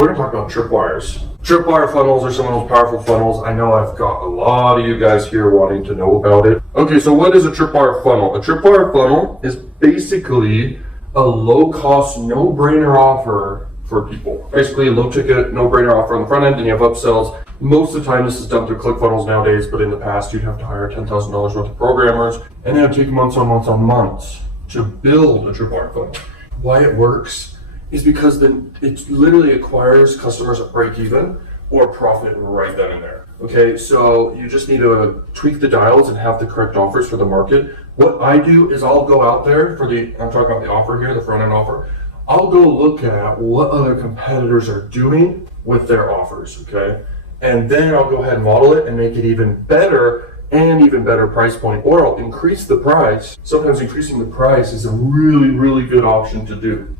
we're going to talk about tripwires. Tripwire funnels are some of the most powerful funnels. I know I've got a lot of you guys here wanting to know about it. Okay, so what is a tripwire funnel? A tripwire funnel is basically a low-cost, no-brainer offer for people. Basically a low-ticket, no-brainer offer on the front end, and you have upsells. Most of the time this is done through ClickFunnels nowadays, but in the past you'd have to hire $10,000 worth of programmers, and it would take months on months on months to build a tripwire funnel. Why it works is because then it literally acquires customers at break even or profit right then and there. Okay, so you just need to tweak the dials and have the correct offers for the market. What I do is I'll go out there I'm talking about the offer here, the front end offer. I'll go look at what other competitors are doing with their offers, okay? And then I'll go ahead and model it and make it even better and even better price point, or I'll increase the price. Sometimes increasing the price is a really, really good option to do.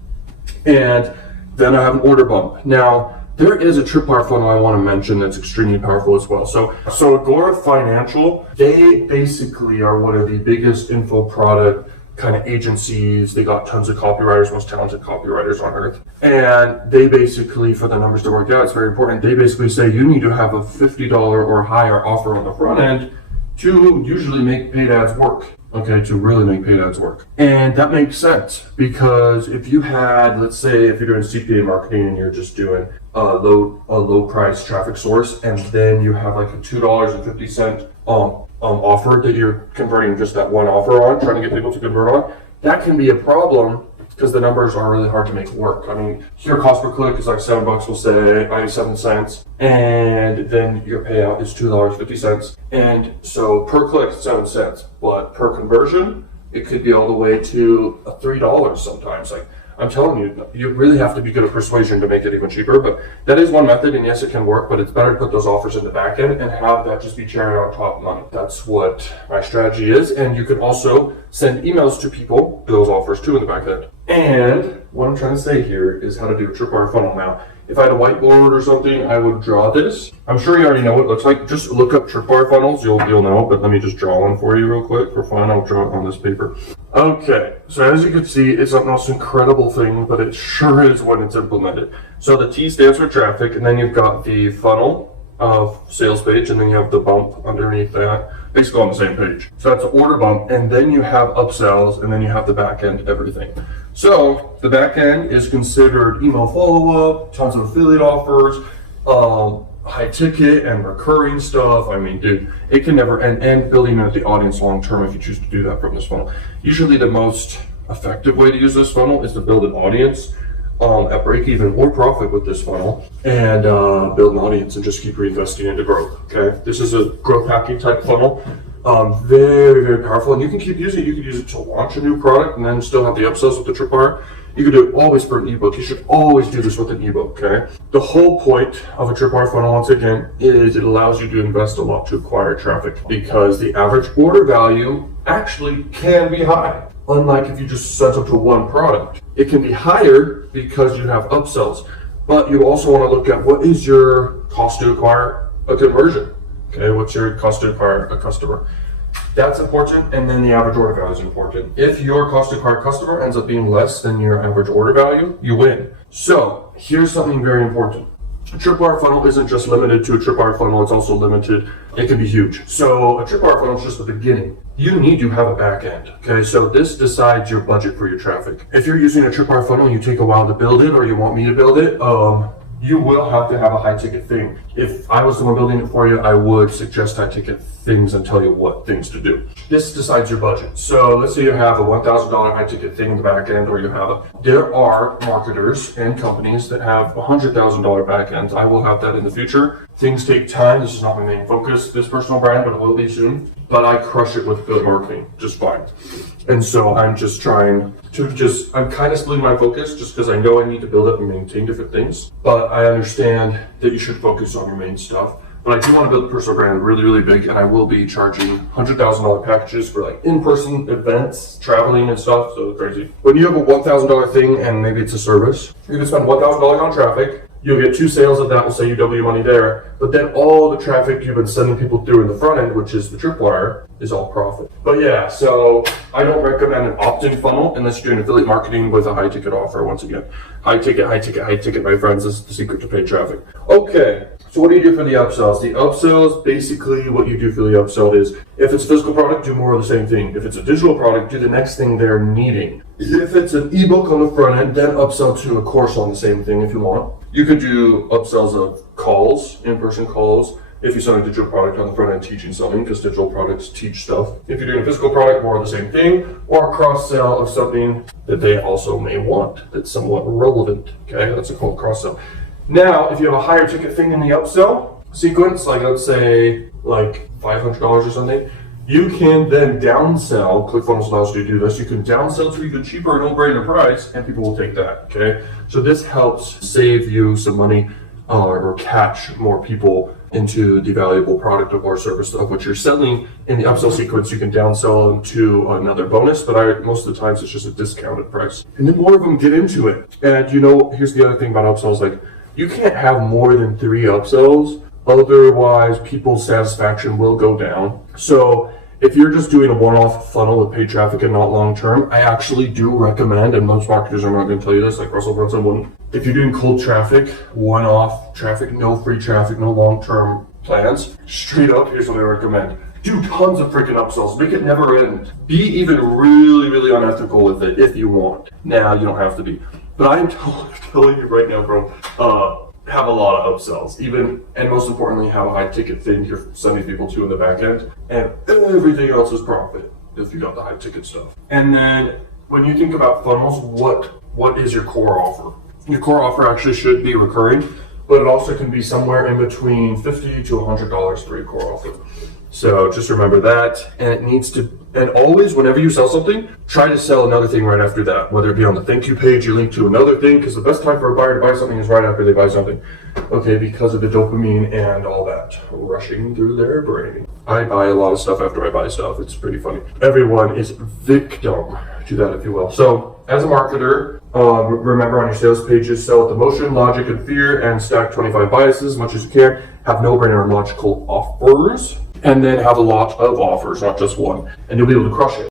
And then I have an order bump. Now, there is a tripwire funnel I want to mention that's extremely powerful as well. So Agora Financial, they basically are one of the biggest info product kind of agencies. They got tons of copywriters, most talented copywriters on earth. And they basically, for the numbers to work out, it's very important. They basically say you need to have a $50 or higher offer on the front end to usually make paid ads work. Okay, to really make paid ads work. And that makes sense because if you had, let's say if you're doing CPA marketing and you're just doing a low price traffic source, and then you have like a $2.50 offer that you're converting just that one offer on, trying to get people to convert on, that can be a problem because the numbers are really hard to make work. I mean, your cost per click is like $7, we'll say 97 cents, and then your payout is $2.50. And so per click, 7 cents, but per conversion, it could be all the way to $3 sometimes. Like I'm telling you, you really have to be good at persuasion to make it even cheaper, but that is one method, and yes, it can work, but it's better to put those offers in the back end and have that just be cherry on top money. That's what my strategy is, and you can also send emails to people, those offers too in the back end. And what I'm trying to say here is how to do a tripwire funnel. Now, if I had a whiteboard or something, I would draw this. I'm sure you already know what it looks like. Just look up tripwire funnels, you'll know, but let me just draw one for you real quick for fun. I'll draw it on this paper. Okay, so as you can see, it's not the most incredible thing, but it sure is when it's implemented. So the T stands for traffic, and then you've got the funnel of sales page, and then you have the bump underneath that, basically on the same page. So that's the order bump, and then you have upsells, and then you have the back end, everything. So the back end is considered email follow-up, tons of affiliate offers, high ticket and recurring stuff. I mean, dude, it can never end, and building out the audience long term if you choose to do that from this funnel. Usually the most effective way to use this funnel is to build an audience at break even or profit with this funnel, and build an audience and just keep reinvesting into growth. Okay, this is a growth hacking type funnel. Very, very powerful, and you can keep using it. You can use it to launch a new product and then still have the upsells with the tripwire. You can do it always for an ebook. You should always do this with an ebook, okay? The whole point of a tripwire funnel, once again, is it allows you to invest a lot to acquire traffic because the average order value actually can be high. Unlike if you just set up to one product. It can be higher because you have upsells, but you also want to look at what is your cost to acquire a conversion. Okay, what's your cost to acquire a customer? That's important, and then the average order value is important. If your cost to acquire customer ends up being less than your average order value, you win. So here's something very important. A tripwire funnel isn't just limited to a tripwire funnel, it's also limited, it can be huge. So a tripwire funnel is just the beginning. You need to have a back end, okay? So this decides your budget for your traffic. If you're using a tripwire funnel and you take a while to build it, or you want me to build it, you will have to have a high ticket thing. If I was the one building it for you, I would suggest high ticket things and tell you what things to do. This decides your budget. So let's say you have a $1,000 high ticket thing in the back end, or there are marketers and companies that have $100,000 back ends. I will have that in the future. Things take time. This is not my main focus, this personal brand, but it will be soon. But I crush it with affiliate marketing just fine. And so I'm just trying to I'm kind of splitting my focus just because I know I need to build up and maintain different things. But I understand that you should focus on your main stuff. But I do want to build a personal brand really, really big, and I will be charging $100,000 packages for like in-person events, traveling and stuff, so crazy. When you have a $1,000 thing and maybe it's a service, you can spend $1,000 on traffic, You'll get 2 sales of that, will say you double your money there. But then all the traffic you've been sending people through in the front end, which is the Tripwire, is all profit. But yeah, so I don't recommend an opt-in funnel unless you're doing affiliate marketing with a high ticket offer. Once again, high ticket, my friends, is the secret to paid traffic. Okay, so what do you do for the upsells? The upsells, basically what you do for the upsell is, if it's a physical product, do more of the same thing. If it's a digital product, do the next thing they're needing. If it's an ebook on the front end, then upsell to a course on the same thing if you want. You could do upsells of calls, in-person calls, if you're selling a digital product on the front end teaching something, because digital products teach stuff. If you're doing a physical product, more of the same thing, or a cross-sell of something that they also may want that's somewhat relevant. Okay, that's called cross-sell. Now, if you have a higher ticket thing in the upsell sequence, like let's say like $500 or something, you can then downsell. ClickFunnels allows you to do this. You can downsell to even cheaper, no-brainer price, and people will take that. Okay, so this helps save you some money or catch more people into the valuable product or service of what you're selling. In the upsell sequence, you can downsell them to another bonus, but most of the times it's just a discounted price. And then more of them get into it. And here's the other thing about upsells, like you can't have more than 3 upsells, otherwise people's satisfaction will go down. So if you're just doing a one-off funnel with paid traffic and not long-term, I actually do recommend, and most marketers are not going to tell you this, like Russell Brunson wouldn't. If you're doing cold traffic, one-off traffic, no free traffic, no long-term plans, straight up, here's what I recommend. Do tons of freaking upsells. Make it never end. Be even really, really unethical with it if you want. Now, you don't have to be. But I am telling you right now, bro, have a lot of upsells, and most importantly, have a high ticket thing you're sending people to in the back end, and everything else is profit if you got the high ticket stuff. And then when you think about funnels, what is your core offer? Your core offer actually should be recurring, but it also can be somewhere in between $50 to $100 for your core offer. So just remember that, and always, whenever you sell something, try to sell another thing right after that, whether it be on the thank you page, you link to another thing, because the best time for a buyer to buy something is right after they buy something. Okay, because of the dopamine and all that rushing through their brain. I buy a lot of stuff after I buy stuff. It's pretty funny. Everyone is victim to that, if you will. So as a marketer, remember on your sales pages, sell with emotion, logic, and fear, and stack 25 biases as much as you can. Have no-brainer logical offers. And then have a lot of offers, not just one, and you'll be able to crush it.